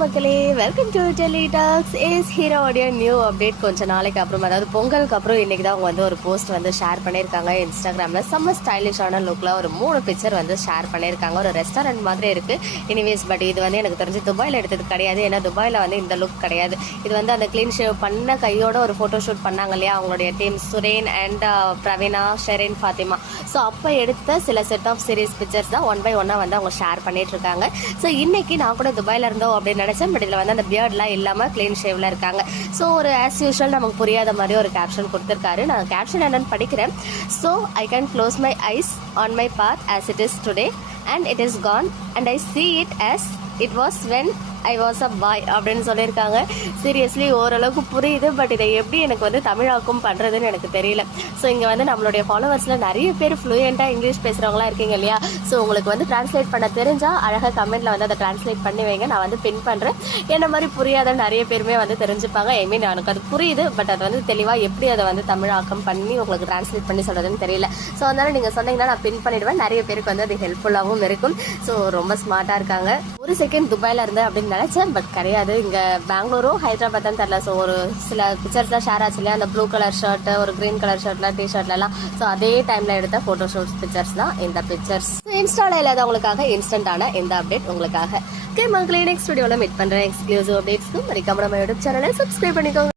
மக்களே, welcome to Delhi talks. Is ஹீரோடைய new update. கொஞ்சம் நாளைக்கு அப்புறம், அதாவது பொங்கலுக்கு அப்புறம் இன்னைக்கு தான் அவங்க வந்து ஒரு போஸ்ட் வந்து ஷேர் பண்ணியிருக்காங்க இன்ஸ்டாகிராமில். செம்ம ஸ்டைலிஷான லுக்கில் ஒரு 3 பிக்சர் வந்து ஷேர் பண்ணியிருக்காங்க. ஒரு ரெஸ்டாரண்ட் மாதிரி இருக்குது. எனிவேஸ், பட் இது வந்து எனக்கு தெரிஞ்சு துபாயில் எடுத்தது கிடையாது. ஏன்னா துபாயில் வந்து இந்த லுக் கிடையாது. இது வந்து அந்த க்ளீன் ஷேவ் பண்ண கையோட ஒரு ஃபோட்டோ ஷூட் பண்ணாங்க இல்லையா அவங்களுடைய team Suren and Praveena, Sherin, Fathima. So அப்போ எடுத்த சில செட் ஆஃப் சீரீஸ் பிக்சர்ஸ் தான் ஒன் பை ஒன்னாக வந்து அவங்க ஷேர் பண்ணிட்டு இருக்காங்க. ஸோ இன்னைக்கு நான் கூட துபாயில் இருந்தோம் அப்படின்னு நினச்சேன். பட் இதில் வந்து அந்த பியர்ட்லாம் இல்லாமல் க்ளீன் ஷேவில் இருக்காங்க. ஸோ ஒரு ஆஸ் யூஷுவல் நமக்கு புரியாத மாதிரி ஒரு கேப்ஷன் கொடுத்துருக்காரு. நான் கேப்ஷன் என்னன்னு படிக்கிறேன். So I can close my eyes on my path as it is today and it is gone and I see it as it was when I was a boy அப்படின்னு சொல்லியிருக்காங்க. Seriously ஓரளவுக்கு புரியுது. But இதை எப்படி எனக்கு வந்து தமிழாக்கும் பண்ணுறதுன்னு எனக்கு தெரியல. ஸோ இங்கே வந்து நம்மளுடைய ஃபாலோவர்ஸில் நிறைய பேர் ஃப்ளூயண்ட்டாக இங்கிலீஷ் பேசுகிறவங்களாம் இருக்கீங்க இல்லையா. ஸோ உங்களுக்கு வந்து ட்ரான்ஸ்லேட் பண்ண தெரிஞ்சால் அழகாக கமெண்ட்டில் வந்து அதை ட்ரான்ஸ்லேட் பண்ணி வைங்க. நான் வந்து பின் பண்ணுறேன். என்ன மாதிரி புரியாத நிறைய பேருமே வந்து தெரிஞ்சுப்பாங்க. ஐ மீன் எனக்கு அது புரியுது. பட் அது வந்து தெளிவாக எப்படி அதை வந்து தமிழாக்கம் பண்ணி உங்களுக்கு ட்ரான்ஸ்லேட் பண்ணி சொல்கிறதுன்னு தெரியல. ஸோ அதனால் நீங்கள் சொன்னீங்கன்னா நான் பின் பண்ணிவிடுவேன். நிறைய பேருக்கு வந்து அது ஹெல்ப்ஃபுல்லாகவும் இருக்கும். ஸோ ரொம்ப ஸ்மார்ட்டாக இருக்காங்க. ஒரு செகண்ட் துபாயில் இருந்தேன் அப்படின்னு நினச்சேன். பட் கிடையாது. இங்கே பெங்களூரும் ஹைதராபாத் தான் தெரியல. ஸோ ஒரு சில பிக்சர்ஸ்லாம் ஷேர் ஆச்சு இல்லையா, அந்த ப்ளூ கலர் ஷர்ட்டு, ஒரு க்ரீன் கலர் ஷர்ட்ல, டிஷர்ட்லாம். ஸோ அதே டைமில் எடுத்த ஃபோட்டோ ஷூட் பிக்சர்ஸ் தான் இந்த பிக்சர்ஸ். இன்ஸ்டாவில் இல்லாதவங்களுக்காக இன்ஸ்டன்டான இந்த அப்டேட் உங்களுக்காக. ஓகே மக்களே, நெக்ஸ்ட் வீடியோவில் மீட் பண்ணுறேன். எக்ஸ்க்ளூசிவ் அப்டேட்ஸ்க்கும் மறக்காம நம்ம யூடியூப் சேனலை சப்ஸ்கிரைப் பண்ணிக்கோங்க.